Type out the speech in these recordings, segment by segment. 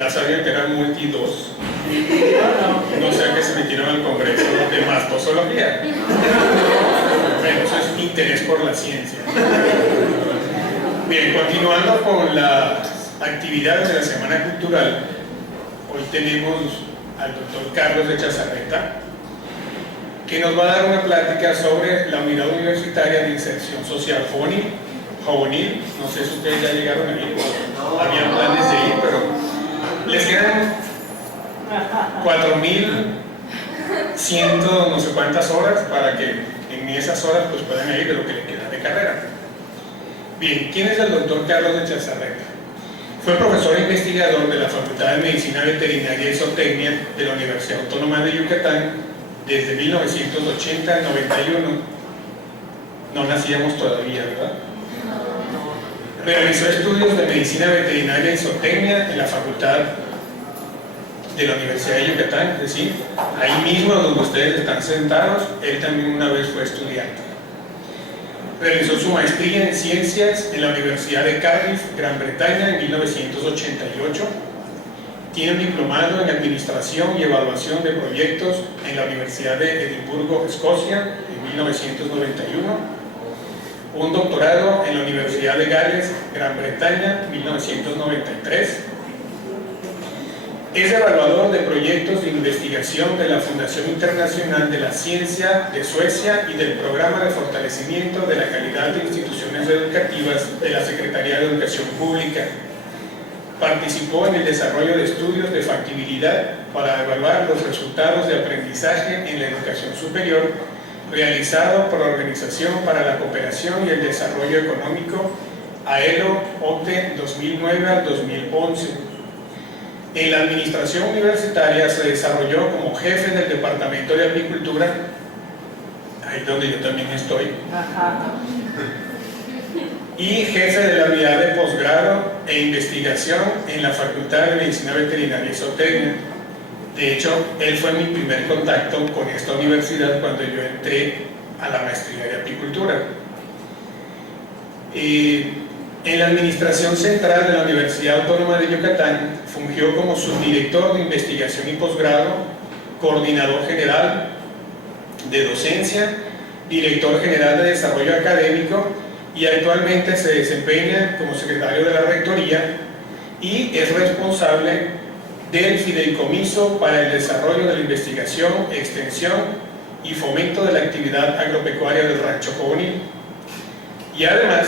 Ya sabía que eran multi-2, no sea que se metieron al congreso de mastozoología. Bueno, eso es interés por la ciencia. Bien, continuando con las actividades de la Semana Cultural, hoy tenemos al doctor Carlos de Chazarreta, que nos va a dar una plática sobre la unidad universitaria de inserción social juvenil. No sé si ustedes ya llegaron a ir, habían planes de ir, pero les quedan 4.100 no sé cuántas horas para que en esas horas pues puedan ir de lo que le queda de carrera. Bien, ¿quién es el doctor Carlos de Chazarreta? Fue profesor e investigador de la Facultad de Medicina Veterinaria y Zootecnia de la Universidad Autónoma de Yucatán desde 1980 al 91. No nacíamos todavía, ¿verdad? Realizó estudios de medicina veterinaria y zootecnia en la Facultad de la Universidad de Yucatán, es decir, ahí mismo donde ustedes están sentados, él también una vez fue estudiante. Realizó su maestría en ciencias en la Universidad de Cardiff, Gran Bretaña, en 1988. Tiene un diplomado en administración y evaluación de proyectos en la Universidad de Edimburgo, Escocia, en 1991. Un doctorado en la Universidad de Gales, Gran Bretaña, 1993. Es evaluador de proyectos de investigación de la Fundación Internacional de la Ciencia de Suecia y del Programa de Fortalecimiento de la Calidad de Instituciones Educativas de la Secretaría de Educación Pública. Participó en el desarrollo de estudios de factibilidad para evaluar los resultados de aprendizaje en la educación superior realizado por la Organización para la Cooperación y el Desarrollo Económico, AELO-OCDE 2009 al 2011. En la administración universitaria se desarrolló como jefe del Departamento de Agricultura, ahí donde yo también estoy, y jefe de la unidad de posgrado e investigación en la Facultad de Medicina Veterinaria y Zootecnia. De hecho, él fue mi primer contacto con esta universidad cuando yo entré a la maestría de apicultura. En la administración central de la Universidad Autónoma de Yucatán fungió como subdirector de investigación y posgrado, coordinador general de docencia, director general de desarrollo académico y actualmente se desempeña como secretario de la rectoría y es responsable del Fideicomiso para el Desarrollo de la Investigación, Extensión y Fomento de la Actividad Agropecuaria del Rancho Juvenil. Y además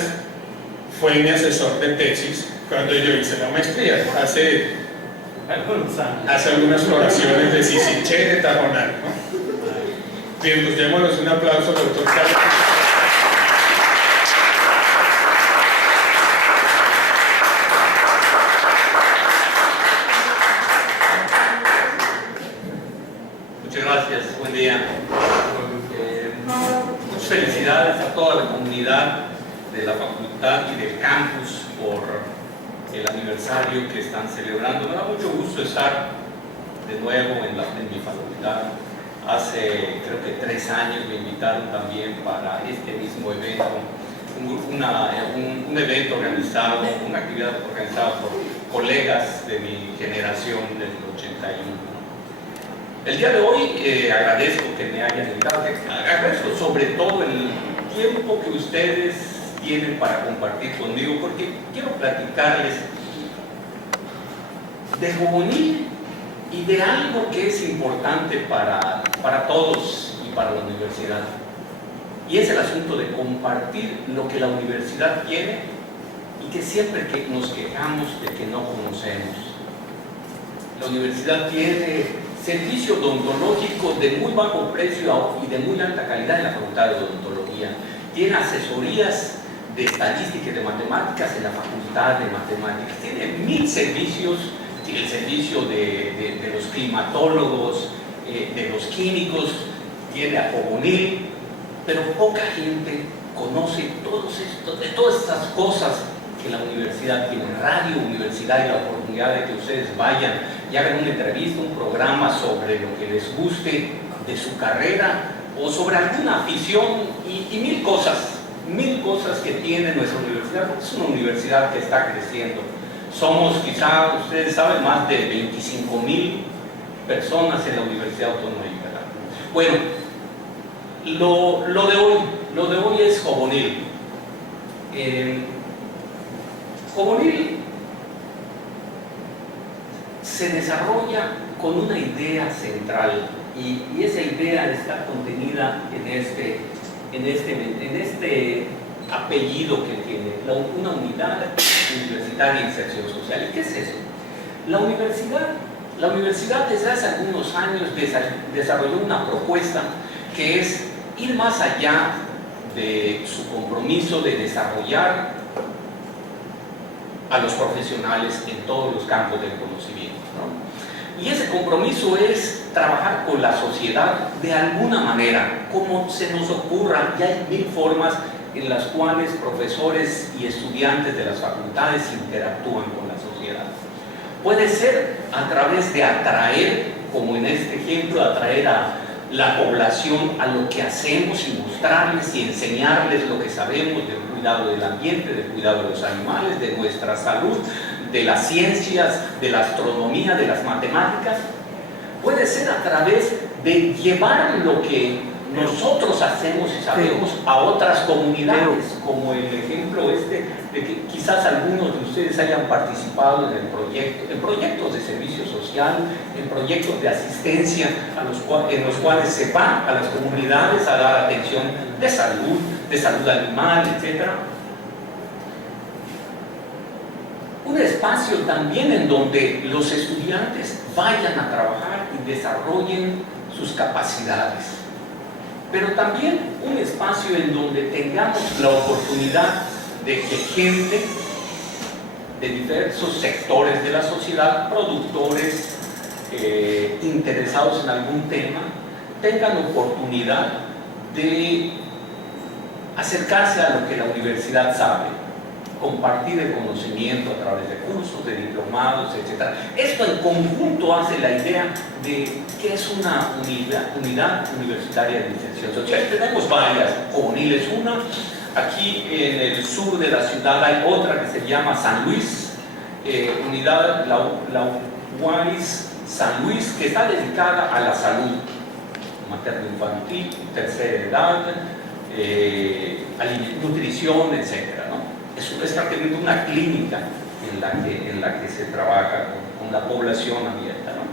fue mi asesor de tesis cuando yo hice la maestría, hace algunas floraciones de Ciciché de Tajonar, ¿no? Bien, pues démosles un aplauso al doctor Carlos. Gracias, buen día. Muchas felicidades a toda la comunidad de la facultad y del campus por el aniversario que están celebrando. Me da mucho gusto estar de nuevo en mi facultad. Hace creo que 3 años me invitaron también para este mismo evento, un evento organizado, una actividad organizada por colegas de mi generación del 81. El día de hoy agradezco que me hayan invitado, agradezco sobre todo el tiempo que ustedes tienen para compartir conmigo, porque quiero platicarles de juvenil y de algo que es importante para todos y para la universidad. Y es el asunto de compartir lo que la universidad tiene y que siempre que nos quejamos de que no conocemos. La universidad tiene servicio odontológico de muy bajo precio y de muy alta calidad en la Facultad de Odontología. Tiene asesorías de estadística y de matemáticas en la Facultad de Matemáticas. Tiene 1000 servicios. Tiene el servicio de los climatólogos, de los químicos, tiene a juvenil, pero poca gente conoce de todas estas cosas que la universidad tiene. Radio Universidad y la oportunidad de que ustedes vayan y hagan una entrevista, un programa sobre lo que les guste de su carrera o sobre alguna afición y mil cosas que tiene nuestra universidad, porque es una universidad que está creciendo. Somos, quizá ustedes saben, más de 25,000 personas en la Universidad Autónoma de Yucatán. Bueno, lo de hoy es Jobonil. Jobonil se desarrolla con una idea central y esa idea está contenida en este apellido que tiene, una unidad universitaria de inserción social. ¿Y qué es eso? La universidad desde hace algunos años desarrolló una propuesta que es ir más allá de su compromiso de desarrollar a los profesionales en todos los campos del conocimiento, ¿no? Y ese compromiso es trabajar con la sociedad de alguna manera, como se nos ocurra. Ya hay 1000 formas en las cuales profesores y estudiantes de las facultades interactúan con la sociedad. Puede ser a través de atraer, como en este ejemplo, atraer a la población a lo que hacemos y mostrarles y enseñarles lo que sabemos del cuidado del ambiente, del cuidado de los animales, de nuestra salud, de las ciencias, de la astronomía, de las matemáticas. Puede ser a través de llevar lo que nosotros hacemos y sabemos a otras comunidades, como el ejemplo de que quizás algunos de ustedes hayan participado en proyectos de servicio social, en proyectos de asistencia en los cuales se va a las comunidades a dar atención de salud animal, etc. Un espacio también en donde los estudiantes vayan a trabajar y desarrollen sus capacidades, pero también un espacio en donde tengamos la oportunidad de que gente de diversos sectores de la sociedad, productores, interesados en algún tema, tengan oportunidad de acercarse a lo que la universidad sabe, compartir el conocimiento a través de cursos, de diplomados, etc. Esto en conjunto hace la idea de que es una unidad universitaria de inserción social. Tenemos varias. Jobonil es una. Aquí en el sur de la ciudad hay otra que se llama San Luis, unidad la UAIS San Luis, que está dedicada a la salud materno-infantil, tercera edad, nutrición, etc., ¿no? Es prácticamente una clínica en la que se trabaja con la población abierta, ¿no?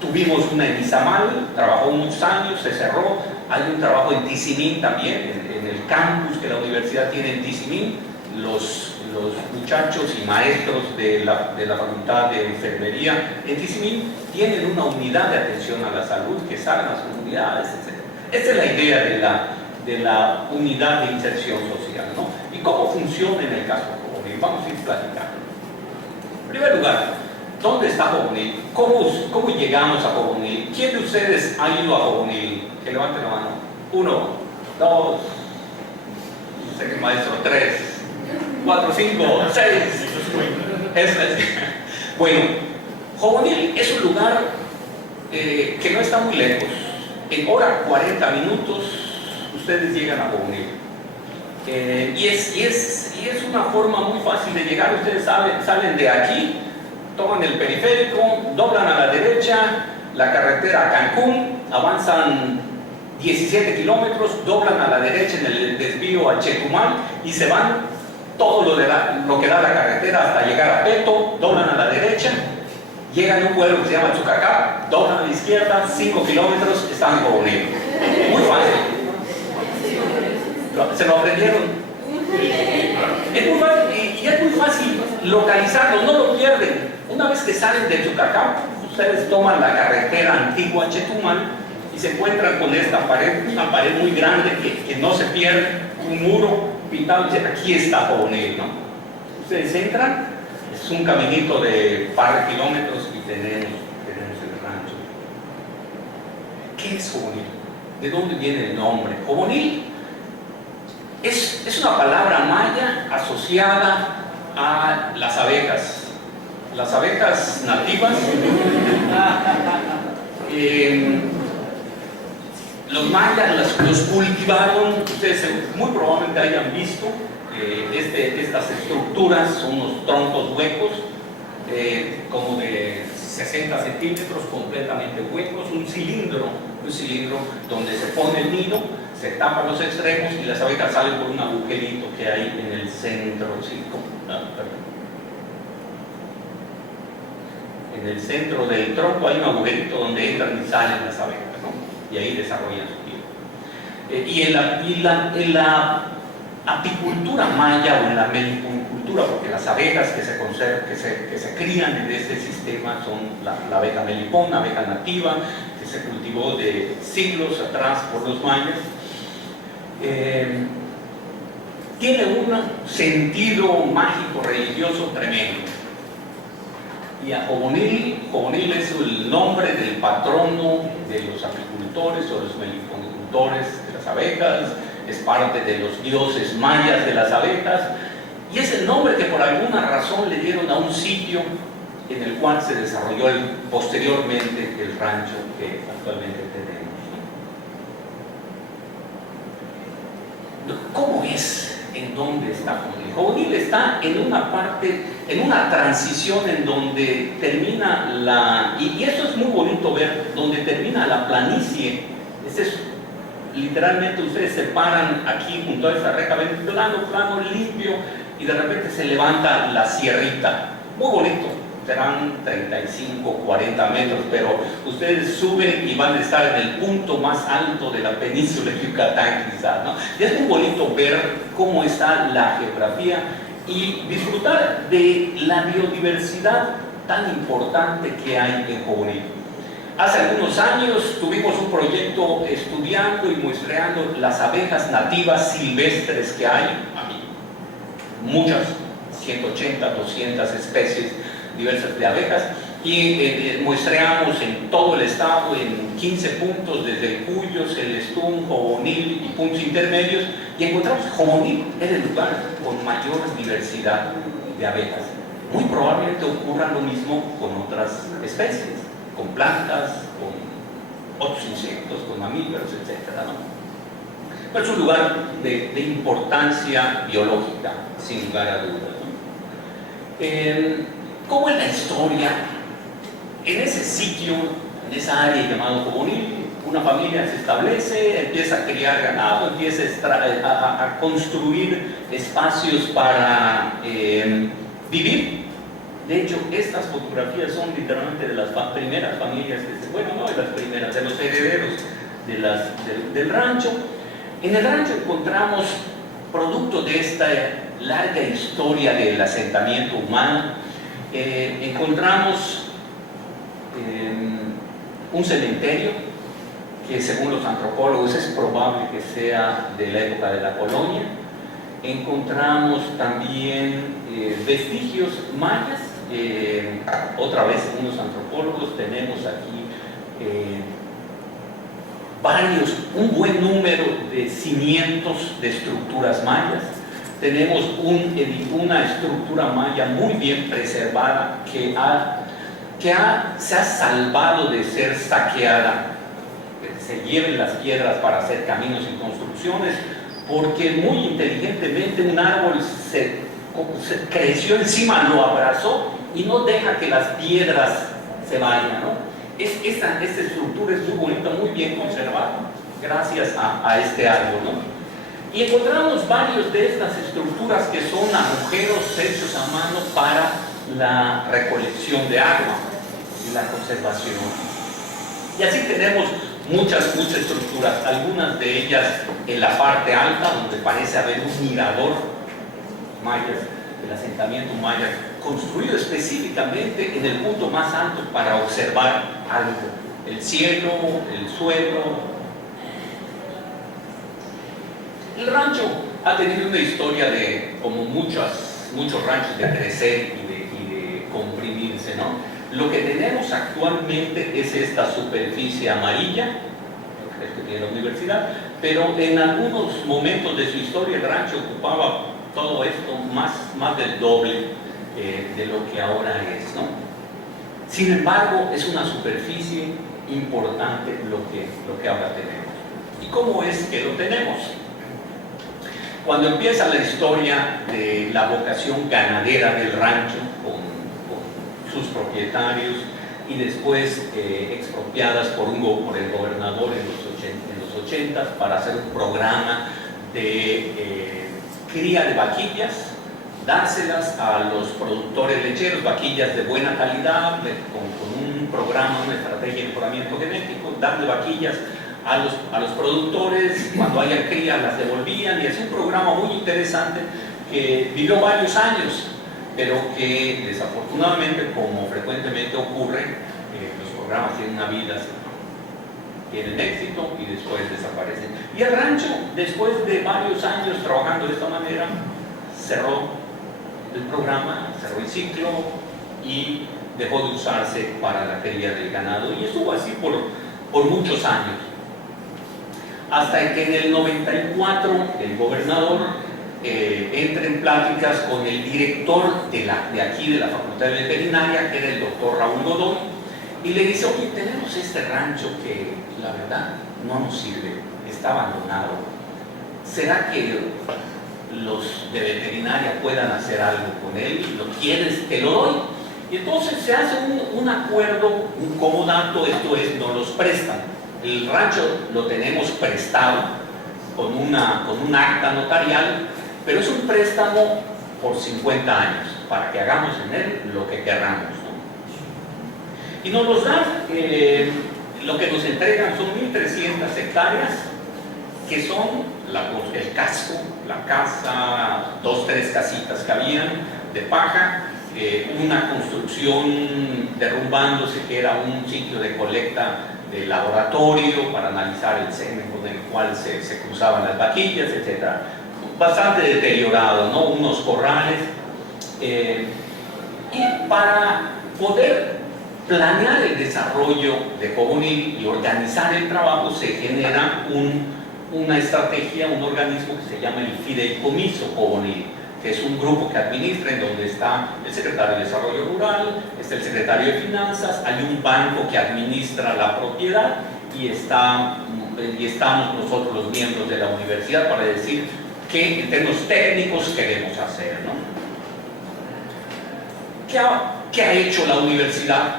Tuvimos una en Izamal, trabajó muchos años, se cerró. Hay un trabajo en Tizimín también, en el campus que la universidad tiene en Tizimín. Los muchachos y maestros de la Facultad de Enfermería en Tizimín tienen una unidad de atención a la salud que salen a las comunidades, etc. Esta es la idea de la unidad de inserción social, ¿no? ¿Y cómo funciona en el caso de Jobonil? Vamos a ir platicando. En primer lugar, ¿dónde está Jobonil? ¿Cómo llegamos a Jobonil? ¿Quién de ustedes ha ido a Jobonil? Que levante la mano. 1, 2, no sé qué maestro, 3, 4, 5, 6. Bueno, Jobonil es un lugar que no está muy lejos. En hora 40 minutos ustedes llegan a Jobonil. Y es una forma muy fácil de llegar. Ustedes salen de aquí, toman el periférico, doblan a la derecha, la carretera a Cancún, avanzan 17 kilómetros, doblan a la derecha en el desvío a Chetumal y se van todo lo que da la carretera hasta llegar a Peto, doblan a la derecha, llegan a un pueblo que se llama Chucacá, doblan a la izquierda, 5 kilómetros, están en Jobonil. Muy fácil. ¿Se lo aprendieron? Es muy fácil, y es muy fácil localizarlo, no lo pierden. Una vez que salen de Chucacá, ustedes toman la carretera antigua a Chetumal y se encuentran con esta pared, una pared muy grande que no se pierde, un muro pintado, y aquí está Jobonil, ¿no? Ustedes entran, es un caminito de par de kilómetros y tenemos el rancho. ¿Qué es Jobonil? ¿De dónde viene el nombre? Jobonil es una palabra maya asociada a las abejas nativas. Los mayas los cultivaron, ustedes muy probablemente hayan visto Estas estructuras son unos troncos huecos, como de 60 centímetros, completamente huecos, un cilindro donde se pone el nido, se tapan los extremos y las abejas salen por un agujerito que hay en el centro, en el centro del tronco hay un agujerito donde entran y salen las abejas, ¿no? Y ahí desarrollan su nido. Y en la apicultura maya o en la melicultura, porque las abejas que se crían en este sistema son la abeja melipón, una abeja nativa que se cultivó de siglos atrás por los mayas, tiene un sentido mágico religioso tremendo. Y a Jobonil es el nombre del patrono de los apicultores o los melicultores de las abejas, es parte de los dioses mayas de las abejas, y es el nombre que por alguna razón le dieron a un sitio en el cual se desarrolló posteriormente el rancho que actualmente tenemos. ¿Cómo es? ¿En dónde está Jobonil? Jobonil está en una parte, en una transición en donde termina y esto es muy bonito ver, donde termina la planicie. Literalmente ustedes se paran aquí junto a esta reja, ven plano, limpio, y de repente se levanta la sierrita. Muy bonito, serán 35, 40 metros, pero ustedes suben y van a estar en el punto más alto de la península de Yucatán quizás, ¿no? Y es muy bonito ver cómo está la geografía y disfrutar de la biodiversidad tan importante que hay en Jobonil. Hace algunos años tuvimos un proyecto estudiando y muestreando las abejas nativas silvestres que hay, muchas, 180, 200 especies diversas de abejas, y muestreamos en todo el estado, en 15 puntos, desde el Cuyo, Celestún, Jobonil y puntos intermedios, y encontramos que Jobonil era el lugar con mayor diversidad de abejas. Muy probablemente ocurra lo mismo con otras especies, con plantas, con otros insectos, con mamíferos, etc., ¿no? Pero es un lugar de importancia biológica, sin lugar a dudas, ¿no? ¿Cómo es la historia? En ese sitio, en esa área llamada Jobonil, una familia se establece, empieza a criar ganado, empieza a construir espacios para vivir. De hecho, estas fotografías son literalmente de las primeras familias, no de las primeras, de los herederos del rancho. En el rancho encontramos, producto de esta larga historia del asentamiento humano, encontramos un cementerio que, según los antropólogos, es probable que sea de la época de la colonia. Encontramos también vestigios mayas. Otra vez, según los antropólogos, tenemos aquí un buen número de cimientos de estructuras mayas. Tenemos una estructura maya muy bien preservada que se ha salvado de ser saqueada. Se lleven las piedras para hacer caminos y construcciones, porque muy inteligentemente un árbol se creció encima, lo abrazó y no deja que las piedras se vayan, ¿no? Esta estructura es muy bonita, muy bien conservada, gracias a este árbol, ¿no? Y encontramos varios de estas estructuras que son agujeros hechos a mano para la recolección de agua y la conservación. Y así tenemos muchas estructuras, algunas de ellas en la parte alta, donde parece haber un mirador maya, del asentamiento maya, construido específicamente en el punto más alto para observar algo, el cielo, el suelo. El rancho ha tenido una historia de, como muchos ranchos, de crecer y de comprimirse, ¿no? Lo que tenemos actualmente es esta superficie amarilla, que tiene la universidad, pero en algunos momentos de su historia el rancho ocupaba todo esto más del doble de lo que ahora es, ¿no? Sin embargo, es una superficie importante lo que ahora tenemos. ¿Y cómo es que lo tenemos? Cuando empieza la historia de la vocación ganadera del rancho con sus propietarios y después expropiadas por el gobernador en los 80 para hacer un programa de cría de vaquillas, dárselas a los productores lecheros, vaquillas de buena calidad, con un programa, una estrategia de mejoramiento genético, darle vaquillas a los productores, cuando haya cría las devolvían, y es un programa muy interesante que vivió varios años, pero que desafortunadamente, como frecuentemente ocurre, los programas tienen una vida, tienen éxito y después desaparecen. Y el rancho, después de varios años trabajando de esta manera, cerró el programa, cerró el ciclo y dejó de usarse para la cría del ganado, y estuvo así por muchos años, hasta que en el 94 el gobernador entra en pláticas con el director de aquí de la Facultad de Veterinaria, que era el doctor Raúl Godoy, y le dice: oye, tenemos este rancho que la verdad no nos sirve, está abandonado, ¿será que los de veterinaria puedan hacer algo con él? ¿Lo quieres? Te lo doy. Y entonces se hace un acuerdo, un comodato, esto es, nos los prestan. El rancho lo tenemos prestado con un acta notarial, pero es un préstamo por 50 años, para que hagamos en él lo que querramos, ¿no? Y nos los dan, lo que nos entregan son 1.300 hectáreas, que son el casco, la casa, 2 o 3 casitas que habían de paja, una construcción derrumbándose que era un sitio de colecta de laboratorio para analizar el semen con el cual se cruzaban las vaquillas, etc. Bastante deteriorado, ¿no? Unos corrales. Y para poder planear el desarrollo de Jobonil y organizar el trabajo, se genera una estrategia, un organismo que se llama el Fideicomiso Jobonil, que es un grupo que administra, en donde está el secretario de Desarrollo Rural, está el secretario de Finanzas, hay un banco que administra la propiedad, y estamos nosotros los miembros de la universidad para decir qué en términos técnicos queremos hacer, ¿no? ¿Qué ha hecho la universidad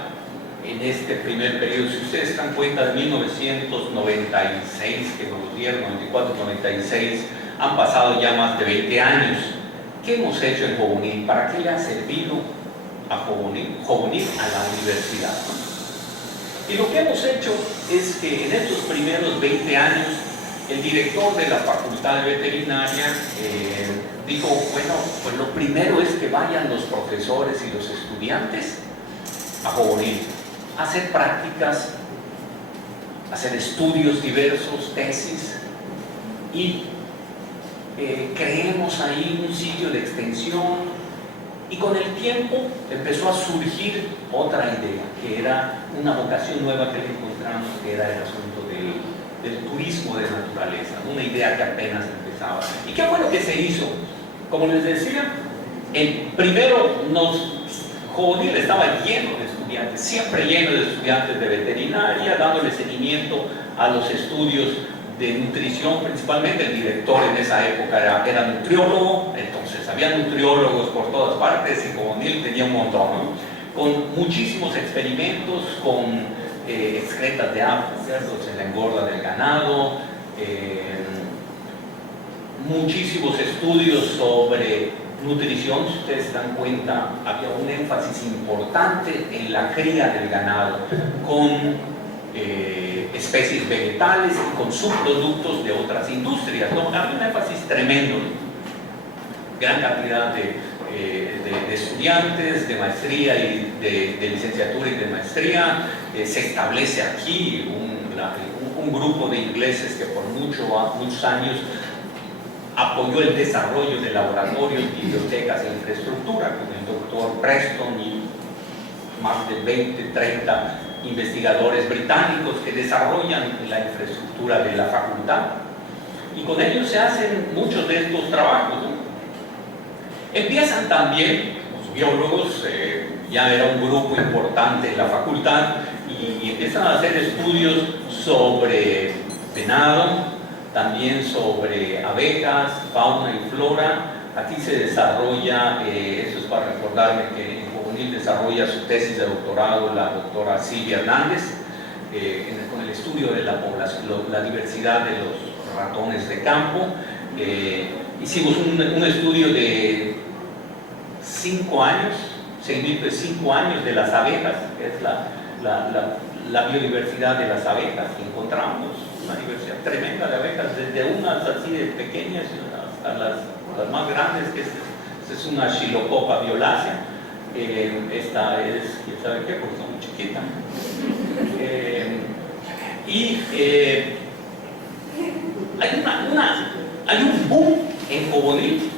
en este primer periodo? Si ustedes se dan cuenta, de 1996, que nos dieron, 94, 96, han pasado ya más de 20 años. ¿Qué hemos hecho en Jobonil? ¿Para qué le ha servido a Jobonil a la universidad? Y lo que hemos hecho es que en estos primeros 20 años, el director de la Facultad de Veterinaria dijo: bueno, pues lo primero es que vayan los profesores y los estudiantes a Jobonil, a hacer prácticas, a hacer estudios diversos, tesis, y creemos ahí un sitio de extensión. Y con el tiempo empezó a surgir otra idea, que era una vocación nueva que le encontramos, que era el asunto del turismo de naturaleza, una idea que apenas empezaba. ¿Y qué fue lo que se hizo? Como les decía, primero Jobonil estaba lleno de estudiantes, siempre lleno de estudiantes de veterinaria, dándole seguimiento a los estudios de nutrición. Principalmente el director en esa época era nutriólogo, entonces había nutriólogos por todas partes, y Jobonil tenía un montón, ¿no? Con muchísimos experimentos con excretas de aves, cerdos en la engorda del ganado, muchísimos estudios sobre nutrición. Si ustedes se dan cuenta, había un énfasis importante en la cría del ganado con especies vegetales y con subproductos de otras industrias, ¿no? Había un énfasis tremendo, gran cantidad de estudiantes de maestría y de licenciatura y de maestría. Se establece aquí un grupo de ingleses que por muchos años apoyó el desarrollo de laboratorios, bibliotecas e infraestructura, con el doctor Preston y más de 20, 30 investigadores británicos que desarrollan la infraestructura de la facultad, y con ellos se hacen muchos de estos trabajos, ¿no? Empiezan también los biólogos, ya era un grupo importante en la facultad, y empiezan a hacer estudios sobre venado, también sobre abejas, fauna y flora. Aquí se desarrolla, eso es para recordarme que en Juvenil desarrolla su tesis de doctorado la doctora Silvia Hernández, con el estudio de la población, la diversidad de los ratones de campo. Hicimos un estudio de 5 años, seguimiento de 5 años de las abejas, que es la biodiversidad de las abejas. Encontramos una diversidad tremenda de abejas, desde unas así de pequeñas hasta las más grandes, que esta es una Chilocopa violacea. Esta es, quién sabe qué, porque son muy chiquitas. Hay un boom en Jobonil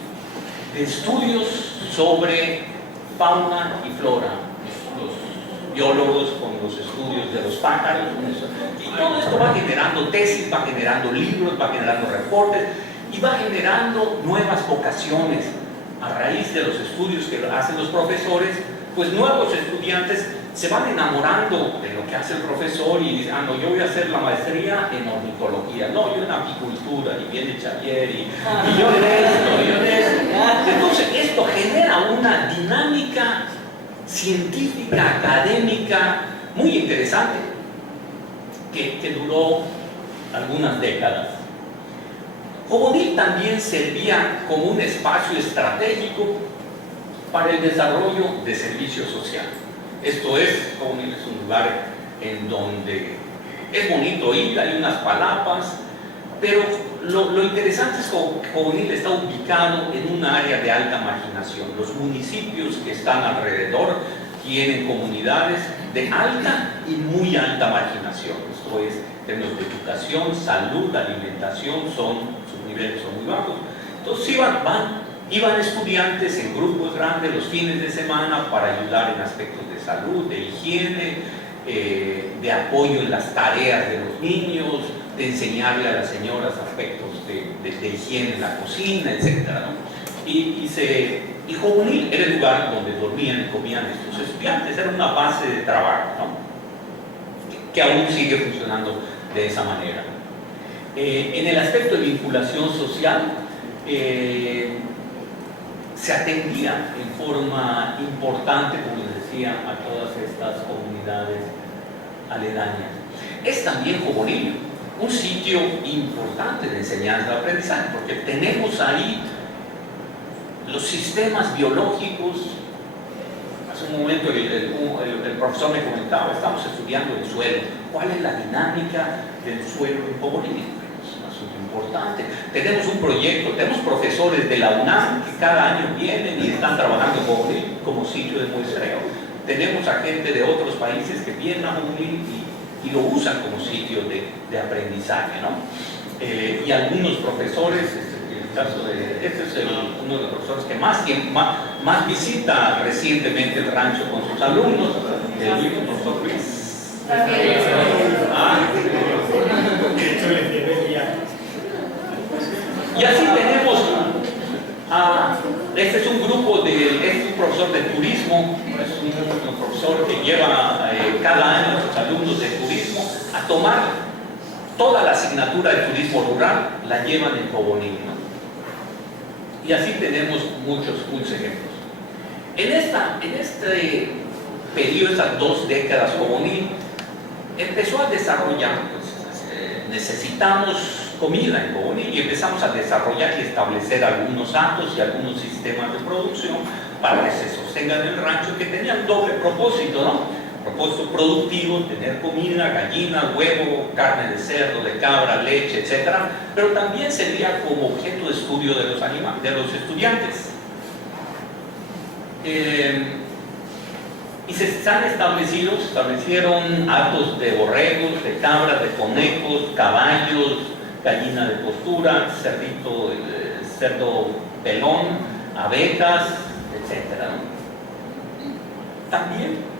de estudios sobre fauna y flora. Los biólogos con los estudios de los pájaros, y todo esto va generando tesis, va generando libros, va generando reportes y va generando nuevas vocaciones. A raíz de los estudios que hacen los profesores, pues nuevos estudiantes se van enamorando de lo que hace el profesor y dicen, no, yo voy a hacer la maestría en ornitología, no, yo en apicultura, y viene Xavier, y yo en esto, y yo en esto. Entonces esto genera una dinámica científica, académica, muy interesante, que duró algunas décadas. Jobonil también servía como un espacio estratégico para el desarrollo de servicios sociales. Esto es, Jobonil es un lugar en donde es bonito ir, hay unas palapas, pero lo interesante es que Jobonil está ubicado en un área de alta marginación. Los municipios que están alrededor tienen comunidades de alta y muy alta marginación. Esto es, en términos de educación, salud, alimentación, sus niveles son muy bajos. Entonces iban estudiantes en grupos grandes los fines de semana para ayudar en aspectos de salud, de higiene, de apoyo en las tareas de los niños, de enseñarle a las señoras aspectos de higiene en la cocina, etc., ¿no? Y Jobonil era el lugar donde dormían y comían estos estudiantes, era una base de trabajo, ¿no? que aún sigue funcionando de esa manera. En el aspecto de vinculación social, se atendía en forma importante, como les decía, a todas estas comunidades aledañas. Es también Jobonil un sitio importante de enseñanza-aprendizaje, porque tenemos ahí los sistemas biológicos. Hace un momento el profesor me comentaba, estamos estudiando el suelo. ¿Cuál es la dinámica del suelo en Jobonil? Es un asunto importante. Tenemos un proyecto, tenemos profesores de la UNAM que cada año vienen y están trabajando en Jobonil como sitio de muestreo. Tenemos a gente de otros países que vienen a Jobonil y lo usan como sitio de aprendizaje, ¿no? Y algunos profesores, este es uno de los profesores que más visita recientemente el rancho con sus alumnos, el profesor Luis. Y así tenemos, este es un grupo es un profesor de turismo, es un profesor que lleva cada año a sus alumnos de turismo a tomar toda la asignatura de turismo rural, la llevan en Jobonil, ¿no? Y así tenemos muchos ejemplos. En este periodo, estas 2 décadas, Jobonil empezó a desarrollar, necesitamos comida en Jobonil y empezamos a desarrollar y establecer algunos actos y algunos sistemas de producción para que se sostengan el rancho, que tenían doble propósito, ¿no? Propósito productivo, tener comida, gallina, huevo, carne de cerdo, de cabra, leche, etc. Pero también servía como objeto de estudio de los estudiantes. Y se establecieron hatos de borregos, de cabras, de conejos, caballos, gallina de postura, cerdo pelón, abejas, etc., ¿no? También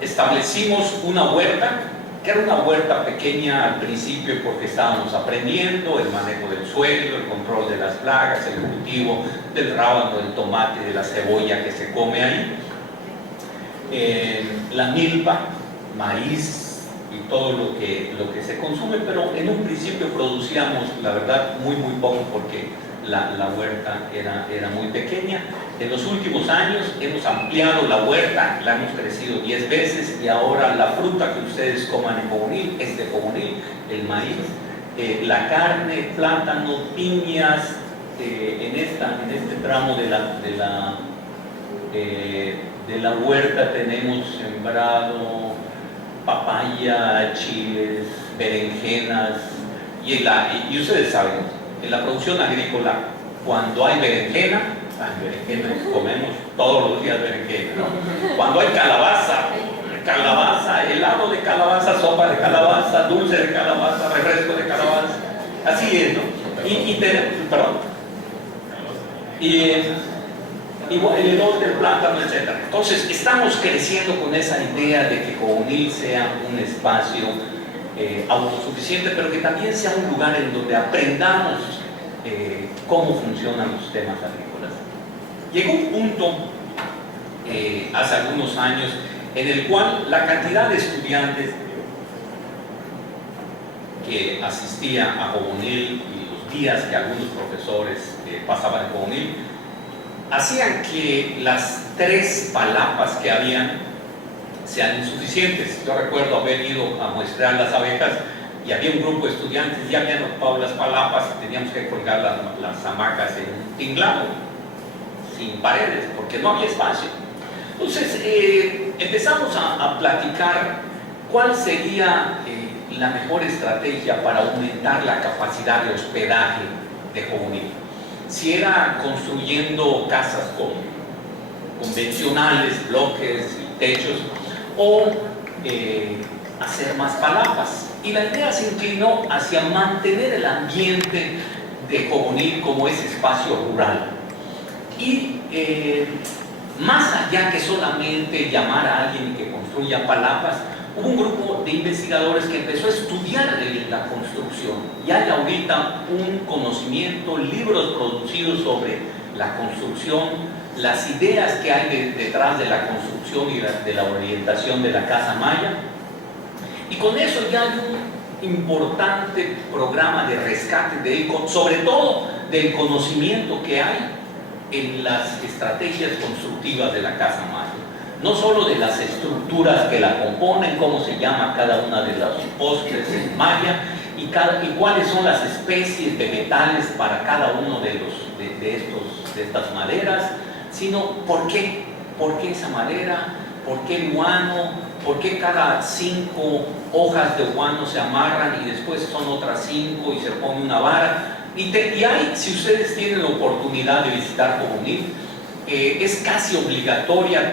establecimos una huerta, que era una huerta pequeña al principio porque estábamos aprendiendo el manejo del suelo, el control de las plagas, el cultivo del rábano, del tomate y de la cebolla que se come ahí. La milpa, maíz todo lo que se consume, pero en un principio producíamos, la verdad, muy poco porque la huerta era muy pequeña. En los últimos años hemos ampliado la huerta, la hemos crecido 10 veces y ahora la fruta que ustedes coman en Cogonil es de Cogonil, el maíz, la carne, plátano, piñas. En este tramo de la huerta tenemos sembrado papaya, chiles, berenjenas y ustedes saben, en la producción agrícola, cuando hay berenjena comemos todos los días berenjena, ¿no? Cuando hay calabaza, helado de calabaza, sopa de calabaza, dulce de calabaza, refresco de calabaza, así es, ¿no? Y el hedor del plátano, etc. Entonces, estamos creciendo con esa idea de que Cogonil sea un espacio autosuficiente, pero que también sea un lugar en donde aprendamos cómo funcionan los temas agrícolas. Llegó un punto, hace algunos años, en el cual la cantidad de estudiantes que asistía a Cogonil y los días que algunos profesores pasaban en Cogonil hacían que las 3 palapas que habían sean insuficientes. Yo recuerdo haber ido a muestrear las abejas y había un grupo de estudiantes, ya habían ocupado las palapas y teníamos que colgar las hamacas en un tinglado, sin paredes, porque no había espacio. Entonces empezamos a platicar cuál sería la mejor estrategia para aumentar la capacidad de hospedaje de Cogonil. Si era construyendo casas convencionales, bloques y techos, o hacer más palapas. Y la idea se inclinó hacia mantener el ambiente de Cogonil como ese espacio rural. Y más allá que solamente llamar a alguien que construya palapas, hubo un grupo de investigadores que empezó a estudiar la construcción. Y hay ahorita un conocimiento, libros producidos sobre la construcción, las ideas que hay detrás de la construcción y de la orientación de la Casa Maya. Y con eso ya hay un importante programa de rescate sobre todo del conocimiento que hay en las estrategias constructivas de la Casa Maya. No solo de las estructuras que la componen, cómo se llama cada una de los postes en maya y cuáles son las especies vegetales para cada uno de estas maderas, sino por qué esa madera, por qué el guano, por qué cada 5 hojas de guano se amarran y después son otras 5 y se pone una vara. Y si ustedes tienen la oportunidad de visitar Cogonil, es casi obligatoria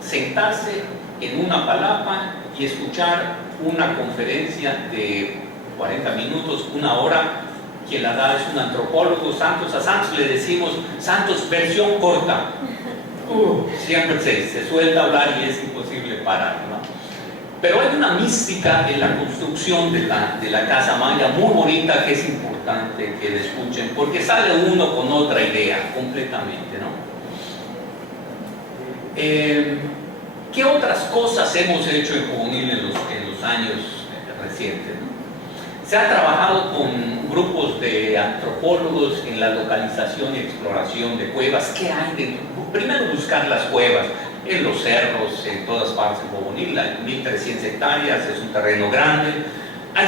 sentarse en una palapa y escuchar una conferencia de 40 minutos, 1 hora. Quien la da es un antropólogo, Santos. A Santos le decimos Santos versión corta. Siempre se suelta a hablar y es imposible parar, ¿no? Pero hay una mística en la construcción de la Casa Maya muy bonita que es importante que la escuchen, porque sale uno con otra idea completamente, ¿no? ¿Qué otras cosas hemos hecho en Cogonil en los años recientes, ¿no? Se ha trabajado con grupos de antropólogos en la localización y exploración de cuevas. ¿Qué hay dentro? Primero buscar las cuevas en los cerros, en todas partes de Cogonil, 1.300 hectáreas, es un terreno grande. Hay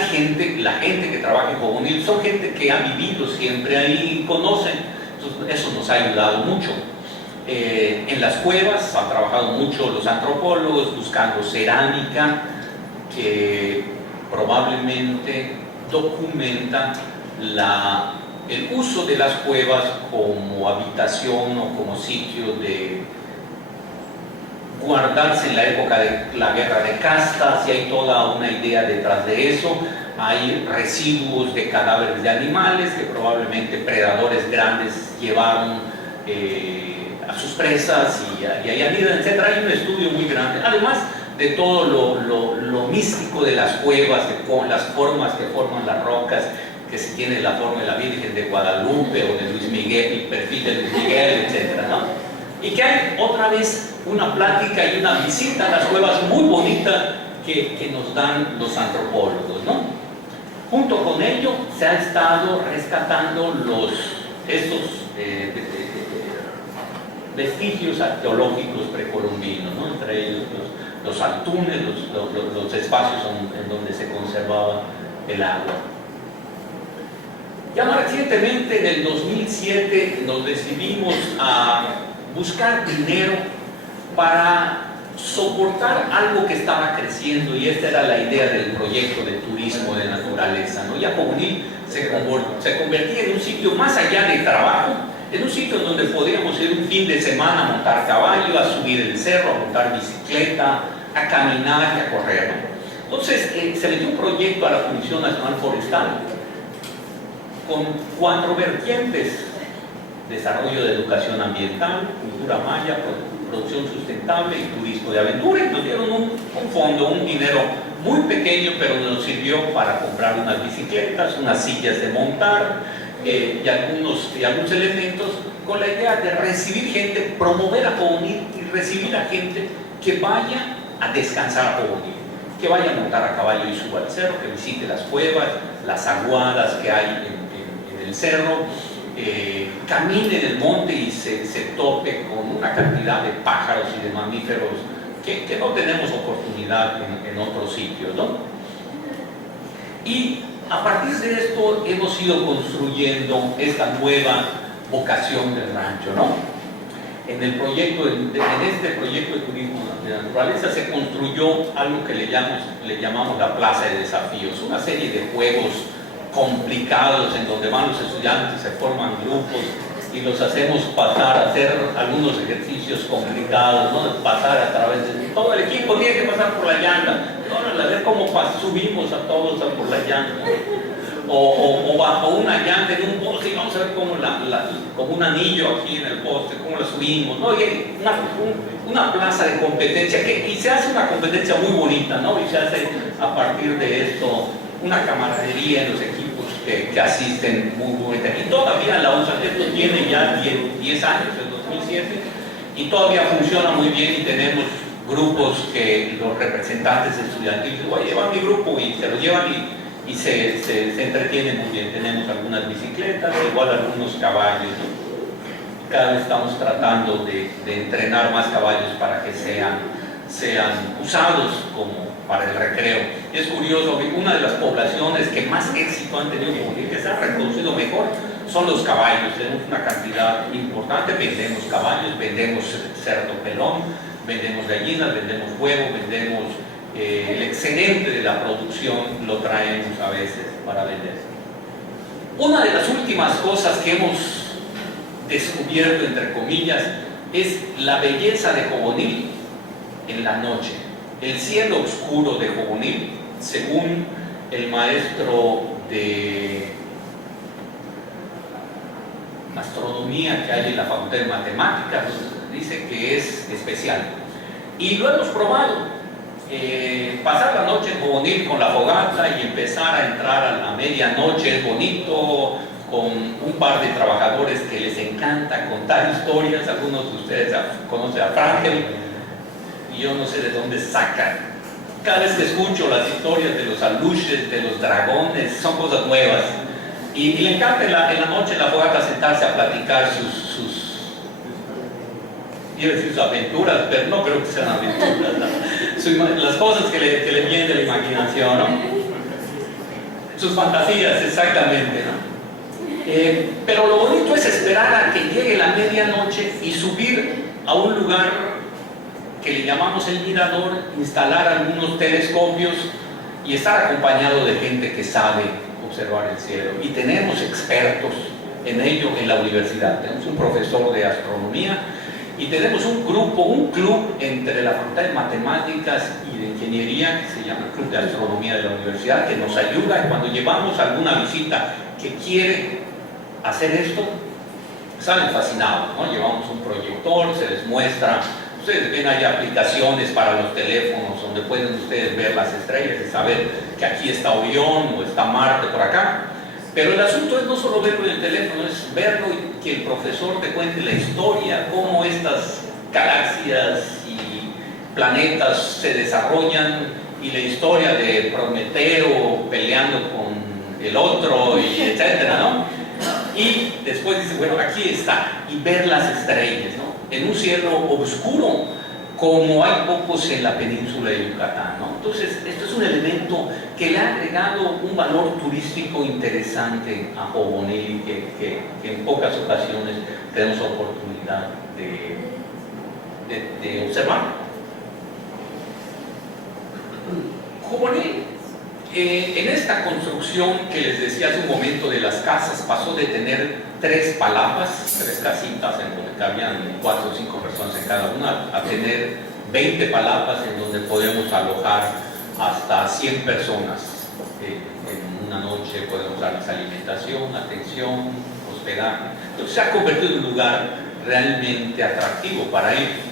la gente que trabaja en Cogonil son gente que ha vivido siempre ahí y conocen. Entonces, eso nos ha ayudado mucho. En las cuevas han trabajado mucho los antropólogos buscando cerámica que probablemente documenta el uso de las cuevas como habitación o como sitio de guardarse en la época de la guerra de castas, y hay toda una idea detrás de eso. Hay residuos de cadáveres de animales que probablemente predadores grandes llevaron a sus presas y ahí anidan, etc. Hay un estudio muy grande, además de todo lo místico de las cuevas, de las formas que forman las rocas, que si tiene la forma de la Virgen de Guadalupe o de Luis Miguel, el perfil de Luis Miguel, etc., ¿no? Y que hay otra vez una plática y una visita a las cuevas muy bonita que nos dan los antropólogos, ¿no? Junto con ello se ha estado rescatando estos vestigios arqueológicos precolombinos, ¿no? Entre ellos los altunes, los espacios en donde se conservaba el agua. Ya más recientemente, en el 2007, nos decidimos a buscar dinero para soportar algo que estaba creciendo, y esta era la idea del proyecto de turismo de naturaleza, ¿no? Ya Pogonil se convertía en un sitio más allá de trabajo, en un sitio donde podíamos ir un fin de semana a montar caballo, a subir el cerro, a montar bicicleta, a caminar y a correr, ¿no? Entonces se le dio un proyecto a la Comisión Nacional Forestal con 4 vertientes: desarrollo de educación ambiental, cultura maya, producción sustentable y turismo de aventura. Y nos dieron un fondo, un dinero muy pequeño, pero nos sirvió para comprar unas bicicletas, unas sillas de montar y algunos elementos, con la idea de recibir gente, promover a Pogonil y recibir a gente que vaya a descansar a Pogonil, que vaya a montar a caballo y suba al cerro, que visite las cuevas, las aguadas que hay en el cerro, camine en el monte y se tope con una cantidad de pájaros y de mamíferos que no tenemos oportunidad en otros sitios, ¿no? Y a partir de esto hemos ido construyendo esta nueva vocación del rancho, ¿no? En este proyecto de turismo de naturaleza se construyó algo que le llamamos la plaza de desafíos, una serie de juegos complicados en donde van los estudiantes, se forman grupos y los hacemos pasar a hacer algunos ejercicios complicados, ¿no? Pasar a través de todo el equipo, tiene que pasar por la llanta, ¿no? A ver cómo subimos a todos por la llanta, o bajo una llanta en un poste y vamos a ver cómo como un anillo aquí en el poste, cómo la subimos, ¿no? Y hay una plaza de competencia y se hace una competencia muy bonita, ¿no? Y se hace a partir de esto una camaradería en los equipos que asisten muy bonita. Y todavía la usan, esto tiene ya 10 años, en 2007, y todavía funciona muy bien, y tenemos grupos que los representantes estudiantiles, voy a llevar mi grupo, y se lo llevan y se entretienen muy bien. Tenemos algunas bicicletas, igual algunos caballos, ¿no? Cada vez estamos tratando de entrenar más caballos para que sean usados como para el recreo. Y es curioso que una de las poblaciones que más éxito han tenido, que se ha reproducido mejor, son los caballos. Tenemos una cantidad importante, vendemos caballos, vendemos cerdo pelón, vendemos gallinas, vendemos huevo, vendemos el excedente de la producción, lo traemos a veces para vender. Una de las últimas cosas que hemos descubierto, entre comillas, es la belleza de Pogonil en la noche. El cielo oscuro de Pogonil, según el maestro de astronomía que hay en la Facultad de Matemáticas, dice que es especial. Y lo hemos probado. Pasar la noche en Pogonil con la fogata y empezar a entrar a la medianoche es bonito, con un par de trabajadores que les encanta contar historias. Algunos de ustedes conocen a Frangel, y yo no sé de dónde sacan. Cada vez que escucho las historias de los aluches, de los dragones, son cosas nuevas. Y le encanta en la noche en la fogata sentarse a platicar sus aventuras, pero no creo que sean aventuras, ¿no? Las cosas que le vienen de la imaginación, ¿no? Sus fantasías, exactamente, ¿no? Pero lo bonito es esperar a que llegue la medianoche y subir a un lugar que le llamamos el mirador, instalar algunos telescopios y estar acompañado de gente que sabe observar el cielo. Y tenemos expertos en ello en la universidad. Tenemos un profesor de astronomía y tenemos un club entre la Facultad de Matemáticas y de Ingeniería, que se llama el Club de Astronomía de la Universidad, que nos ayuda. Y cuando llevamos alguna visita que quiere hacer esto, salen fascinados, ¿no? Llevamos un proyector, se les muestra. Ustedes ven, hay aplicaciones para los teléfonos donde pueden ustedes ver las estrellas y saber que aquí está Orión o está Marte por acá. Pero el asunto es no solo verlo en el teléfono, es verlo y que el profesor te cuente la historia, cómo estas galaxias y planetas se desarrollan y la historia de Prometeo peleando con el otro, y etcétera, ¿no? Y después dice, bueno, aquí está, y ver las estrellas, ¿no? En un cielo oscuro, como hay pocos en la península de Yucatán, ¿no? Entonces, esto es un elemento que le ha agregado un valor turístico interesante a Jobonil, que en pocas ocasiones tenemos oportunidad de observar. Jobonil, en esta construcción que les decía hace un momento de las casas, pasó de tener 3 palapas, 3 casitas en donde cabían 4 o 5 personas en cada una, a tener 20 palapas en donde podemos alojar hasta 100 personas. En una noche podemos darles alimentación, atención, hospedaje. Entonces se ha convertido en un lugar realmente atractivo para ellos.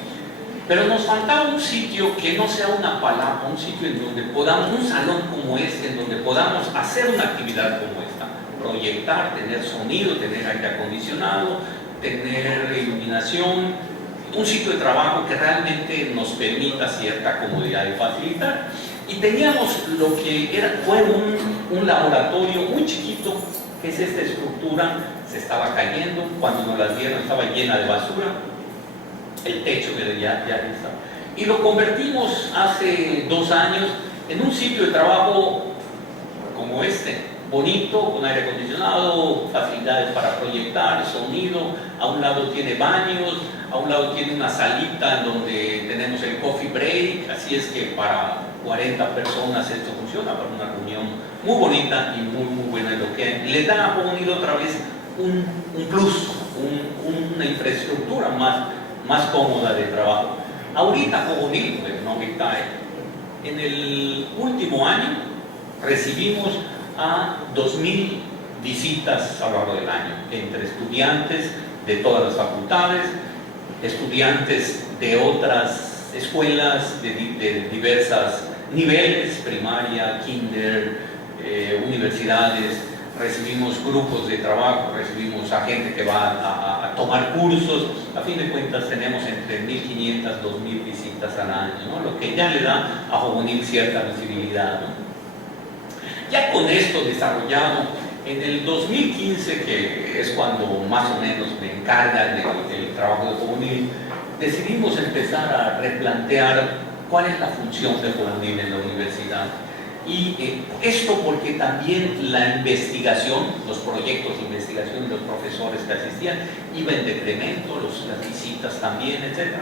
Pero nos faltaba un sitio que no sea una palapa, un sitio en donde podamos, un salón como este, en donde podamos hacer una actividad como esta, proyectar, tener sonido, tener aire acondicionado, tener iluminación, un sitio de trabajo que realmente nos permita cierta comodidad y facilitar. Y teníamos lo que fue un laboratorio muy chiquito, que es esta estructura, se estaba cayendo, cuando nos las dieron estaba llena de basura, el techo ya está. Y lo convertimos hace 2 años en un sitio de trabajo como este, bonito, con aire acondicionado, facilidades para proyectar, sonido, a un lado tiene baños, a un lado tiene una salita en donde tenemos el coffee break, así es que para 40 personas esto funciona para una reunión muy bonita y muy buena, lo que le da a Jobonil otra vez un plus, una infraestructura más cómoda de trabajo. Ahorita Jobonil, pues, no me cae. En el último año recibimos a 2,000 visitas a lo largo del año, entre estudiantes de todas las facultades, estudiantes de otras escuelas de diversos niveles, primaria, kinder, universidades. Recibimos grupos de trabajo, recibimos a gente que va a tomar cursos. A fin de cuentas tenemos entre 1,500 2,000 visitas al año, ¿no? Lo que ya le da a Jobonil cierta visibilidad, ¿no? Ya con esto desarrollado, en el 2015, que es cuando más o menos me encargan del trabajo de Jobonil, decidimos empezar a replantear cuál es la función de Jobonil en la universidad. Y esto porque también la investigación, los proyectos de investigación de los profesores que asistían, iba en decremento, las visitas también, etc.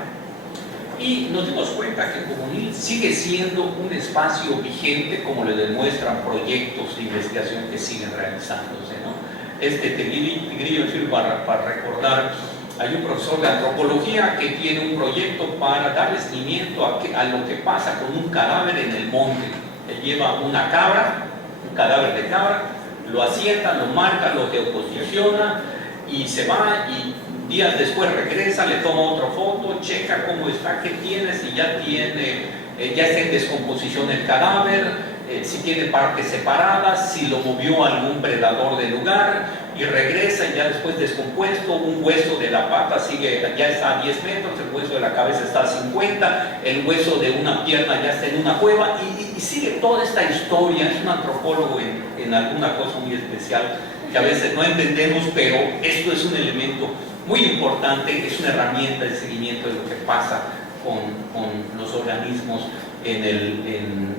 Y nos dimos cuenta que Jobonil sigue siendo un espacio vigente, como le demuestran proyectos de investigación que siguen realizándose, ¿no? Tigrillo, en fin, para recordar, hay un profesor de antropología que tiene un proyecto para darle seguimiento a lo que pasa con un cadáver en el monte. Él lleva una cabra, un cadáver de cabra, lo asienta, lo marca, lo geoposiciona y se va, y días después regresa, le toma otra foto, checa cómo está, qué tiene, si ya está en descomposición el cadáver, si tiene partes separadas, si lo movió algún predador del lugar, y regresa y ya después descompuesto, un hueso de la pata ya está a 10 metros, el hueso de la cabeza está a 50, el hueso de una pierna ya está en una cueva, y sigue toda esta historia. Es un antropólogo en alguna cosa muy especial que a veces no entendemos, pero esto es un elemento muy importante, es una herramienta de seguimiento de lo que pasa con los organismos en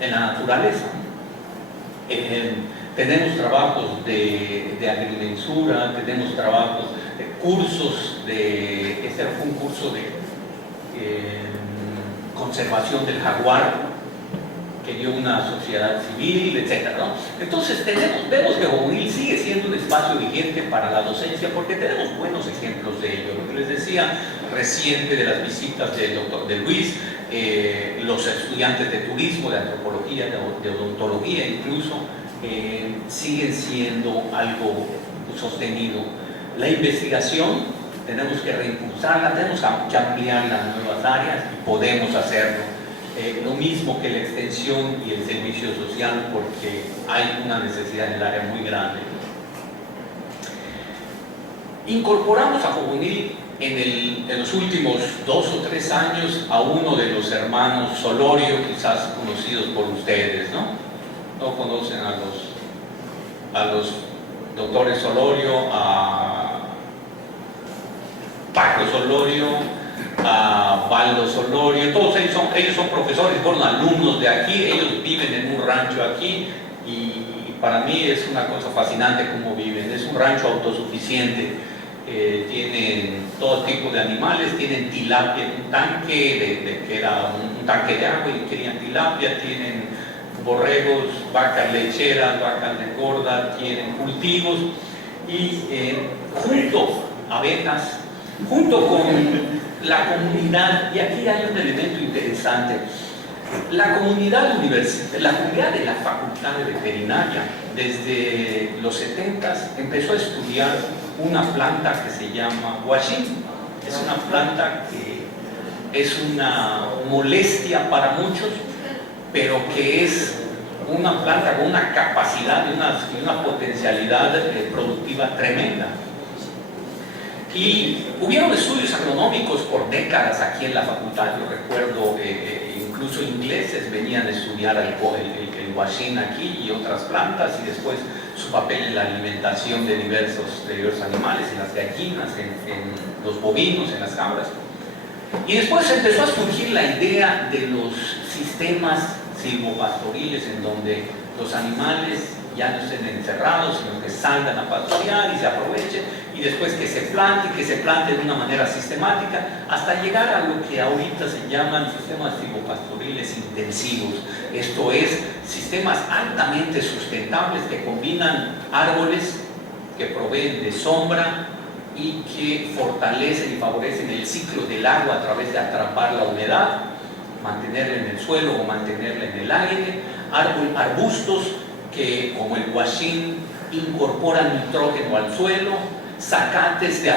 la naturaleza. Tenemos trabajos de agrimensura, tenemos trabajos de cursos, este fue un curso de conservación del jaguar que dio una sociedad civil, etc., ¿no? Entonces vemos que Jobonil sigue siendo un espacio vigente para la docencia porque tenemos buenos ejemplos de ello. Lo que les decía reciente de las visitas de Luis, los estudiantes de turismo, de antropología, de odontología incluso, siguen siendo algo sostenido. La investigación tenemos que reimpulsarla, tenemos que ampliarla a nuevas áreas y podemos hacerlo. Lo mismo que la extensión y el servicio social, porque hay una necesidad en el área muy grande. Incorporamos a Jobonil en los últimos 2 o 3 años a uno de los hermanos Solorio, quizás conocidos por ustedes, ¿no? No conocen a los doctores Solorio, a Paco Solorio, a Baldo Solorio, todos ellos son profesores, fueron alumnos de aquí, ellos viven en un rancho aquí y para mí es una cosa fascinante cómo viven. Es un rancho autosuficiente, tienen todo tipo de animales, tienen tilapia en un tanque, que era un tanque de agua y querían tilapia, tienen borregos, vacas lecheras, vacas de engorda, tienen cultivos y abejas, junto con la comunidad, y aquí hay un elemento interesante. La comunidad de la Facultad de Veterinaria, desde los 70 empezó a estudiar una planta que se llama huachín. Es una planta que es una molestia para muchos, pero que es una planta con una capacidad y una potencialidad productiva tremenda. Y hubieron estudios agronómicos por décadas aquí en la facultad. Yo recuerdo incluso ingleses venían a estudiar el huachín aquí y otras plantas, y después su papel en la alimentación de diversos animales, en las gallinas, en los bovinos, en las cabras. Y después empezó a surgir la idea de los sistemas silvopastoriles, en donde los animales ya no estén encerrados, sino que salgan a pastorear y se aprovechen, y después que se plante de una manera sistemática, hasta llegar a lo que ahorita se llaman sistemas silvopastoriles intensivos. Esto es, sistemas altamente sustentables que combinan árboles que proveen de sombra y que fortalecen y favorecen el ciclo del agua a través de atrapar la humedad, mantenerla en el suelo o mantenerla en el aire, arbustos que, como el huachín, incorporan nitrógeno al suelo, zacates de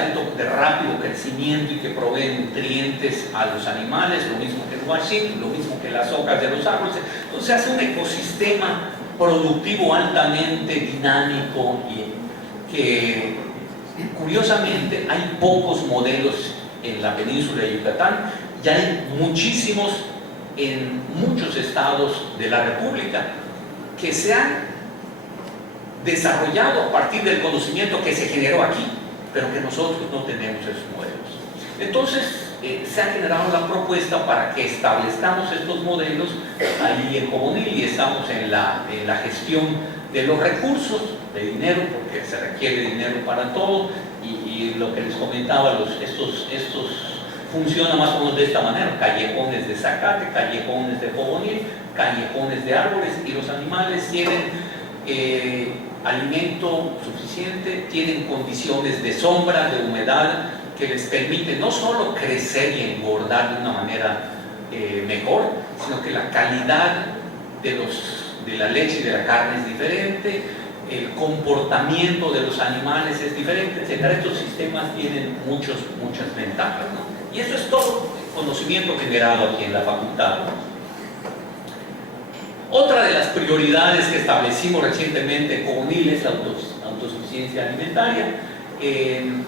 rápido crecimiento y que proveen nutrientes a los animales, lo mismo que el huachín, lo mismo que las hojas de los árboles. Entonces se hace un ecosistema productivo altamente dinámico y que, curiosamente, hay pocos modelos en la península de Yucatán, ya hay muchísimos en muchos estados de la República que se han desarrollado a partir del conocimiento que se generó aquí, pero que nosotros no tenemos esos modelos. Entonces, se ha generado la propuesta para que establezcamos estos modelos ahí en Cogonil, y estamos en la gestión de los recursos, de dinero, porque se requiere dinero para todo, y lo que les comentaba, estos funciona más o menos de esta manera: callejones de zacate, callejones de cogonil, callejones de árboles, y los animales tienen alimento suficiente, tienen condiciones de sombra, de humedad, que les permite no solo crecer y engordar de una manera mejor, sino que la calidad de la leche y de la carne es diferente, el comportamiento de los animales es diferente, etc. Estos sistemas tienen muchas ventajas, ¿no? Y eso es todo conocimiento generado aquí en la facultad. Otra de las prioridades que establecimos recientemente en Cogonil es la autosuficiencia alimentaria.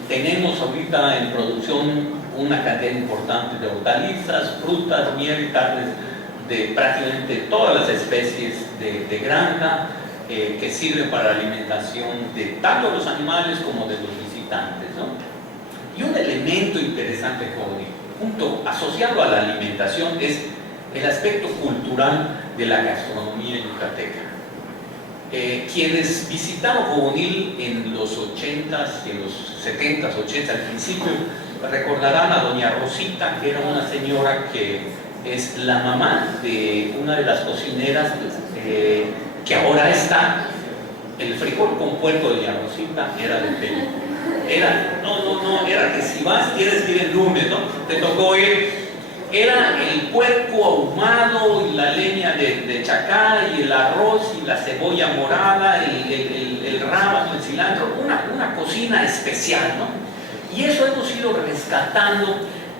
Tenemos ahorita en producción una cantidad importante de hortalizas, frutas, miel y carnes de prácticamente todas las especies de granja, que sirven para la alimentación de tanto los animales como de los visitantes, ¿no? Y un elemento interesante, asociado a la alimentación, es el aspecto cultural de la gastronomía yucateca. Quienes visitaron Cogonil en los 80s y en los 70s, 80s al principio, recordarán a doña Rosita, que era una señora que es la mamá de una de las cocineras que ahora está. El frijol con puerco de doña Rosita era de Perú. Era que si vas, tienes que ir el lunes, ¿no? Te tocó ir. Era el puerco ahumado y la leña de chacal y el arroz y la cebolla morada, el rábano, el cilantro, una cocina especial, ¿no? Y eso hemos ido rescatando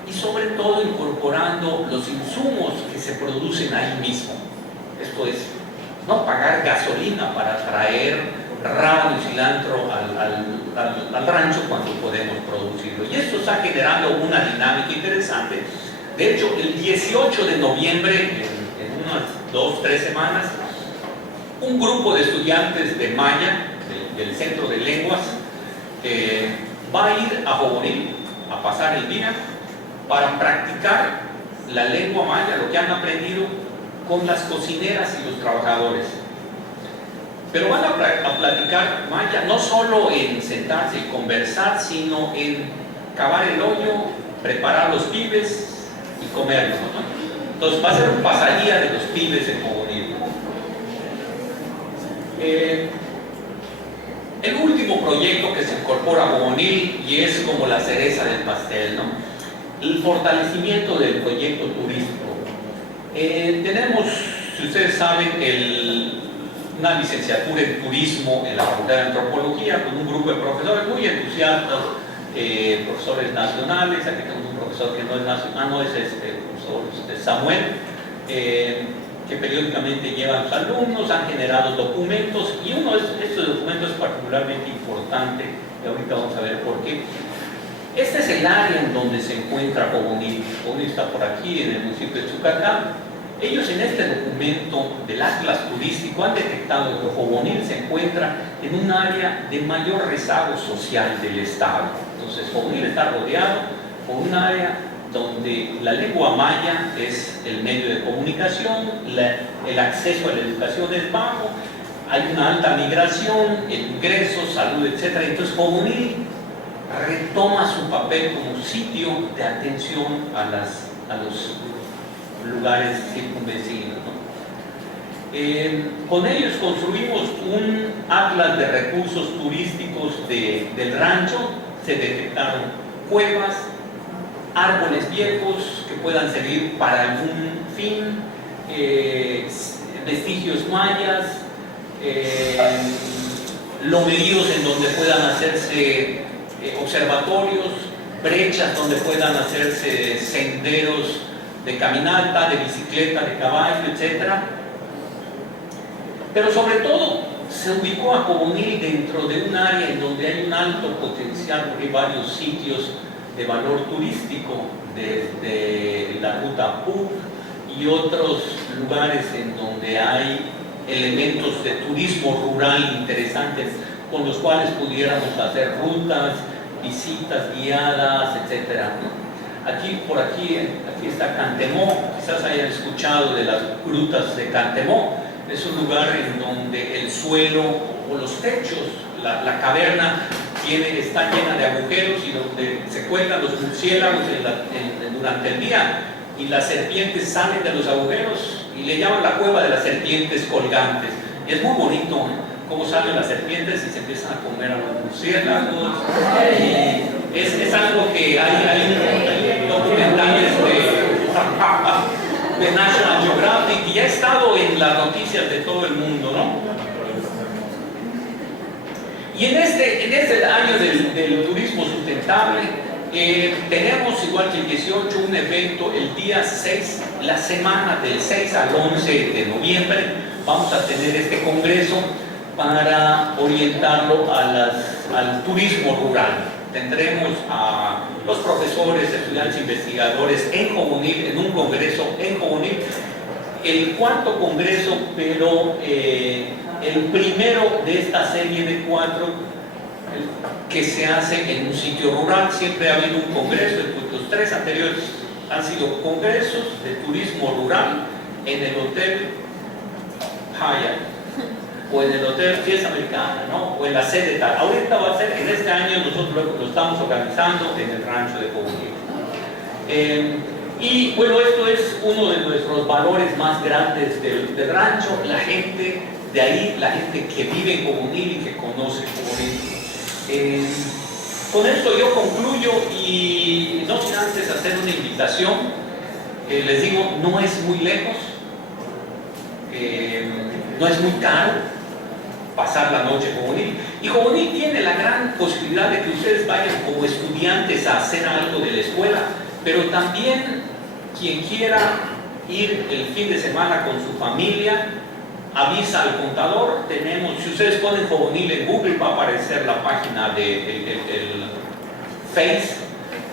y sobre todo incorporando los insumos que se producen ahí mismo. Esto es, no pagar gasolina para traer rábano y cilantro al rancho cuando podemos producirlo. Y esto está generando una dinámica interesante. De hecho, el 18 de noviembre, en unas 2-3 semanas, un grupo de estudiantes de Maya, del Centro de Lenguas, va a ir a Jogonil a pasar el día para practicar la lengua maya, lo que han aprendido con las cocineras y los trabajadores. Pero van a platicar maya no solo en sentarse y conversar, sino en cavar el hoyo, preparar los pibes y comerlos, ¿no? Entonces va a ser un pasadía de los pibes en Jogonil. El último proyecto que se incorpora a Jogonil, y es como la cereza del pastel, ¿no? El fortalecimiento del proyecto turístico. Tenemos, si ustedes saben, una licenciatura en turismo en la Facultad de Antropología con un grupo de profesores muy entusiastas, profesores nacionales. Aquí tenemos un profesor que no es nacional, no es el profesor Samuel, que periódicamente lleva a los alumnos, han generado documentos, y uno de estos documentos es particularmente importante, y ahorita vamos a ver por qué. Este es el área en donde se encuentra Jogonil. Jogonil está por aquí, en el municipio de Chucacán. Ellos en este documento del Atlas Turístico han detectado que Jogonil se encuentra en un área de mayor rezago social del Estado. Entonces, Jogonil está rodeado por un área donde la lengua maya es el medio de comunicación, el acceso a la educación es bajo, hay una alta migración, el ingreso, salud, etc. Entonces, Jogonil retoma su papel como sitio de atención a los lugares circunvecinos, ¿no? Con ellos construimos un atlas de recursos turísticos del rancho. Se detectaron cuevas, árboles viejos que puedan servir para algún fin, vestigios mayas, lomeríos en donde puedan hacerse observatorios, brechas donde puedan hacerse senderos de caminata, de bicicleta, de caballo, etc. Pero sobre todo se ubicó a Jogonil dentro de un área en donde hay un alto potencial, porque hay varios sitios de valor turístico, desde la ruta PUC y otros lugares en donde hay elementos de turismo rural interesantes con los cuales pudiéramos hacer rutas, visitas guiadas, etc. Aquí está Cantemó. Quizás hayan escuchado de las grutas de Cantemó. Es un lugar en donde el suelo o los techos, la caverna está llena de agujeros, y donde se cuelgan los murciélagos durante el día, y las serpientes salen de los agujeros, y le llaman la cueva de las serpientes colgantes. Y es muy bonito, ¿no?, cómo salen las serpientes y se empiezan a comer a los murciélagos. Es algo que hay documentales de National Geographic, y ha estado en las noticias de todo el mundo, ¿no? Y en este año del turismo sustentable, tenemos, igual que el 18, un evento el día 6, la semana del 6 al 11 de noviembre. Vamos a tener este congreso para orientarlo al turismo rural. Tendremos a los profesores, estudiantes, investigadores en Jogonil, en un congreso en Jogonil, el cuarto congreso, pero el primero de esta serie de 4 que se hace en un sitio rural. Siempre ha habido un congreso, los 3 anteriores han sido congresos de turismo rural en el Hotel Hyatt o en el Hotel Fiesta Americana, ¿no?, o en la sede tal. Ahorita va a ser, en este año nosotros lo estamos organizando en el rancho de Jogonil. Y bueno, esto es uno de nuestros valores más grandes del rancho, la gente de ahí, la gente que vive en Jogonil y que conoce Jogonil. Con esto yo concluyo, y no sin antes hacer una invitación. Les digo, no es muy lejos, no es muy caro pasar la noche en Jogonil, y Jogonil tiene la gran posibilidad de que ustedes vayan como estudiantes a hacer algo de la escuela, pero también quien quiera ir el fin de semana con su familia avisa al contador. Tenemos, si ustedes ponen Fogonil en Google, va a aparecer la página de el Face,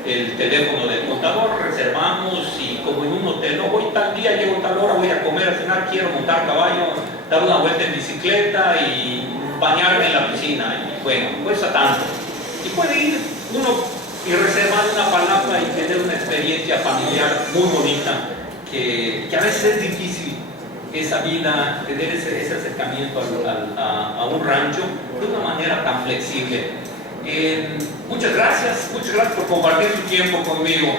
el teléfono del contador. Reservamos y como en un hotel, no voy tal día, llego tal hora, voy a comer, a cenar, quiero montar caballo, dar una vuelta en bicicleta y bañarme en la piscina. Y bueno, cuesta tanto. Y puede ir uno y reservar una palabra y tener una experiencia familiar muy bonita, que a veces es difícil esa vida, tener ese acercamiento a un rancho de una manera tan flexible. Muchas gracias por compartir su tiempo conmigo.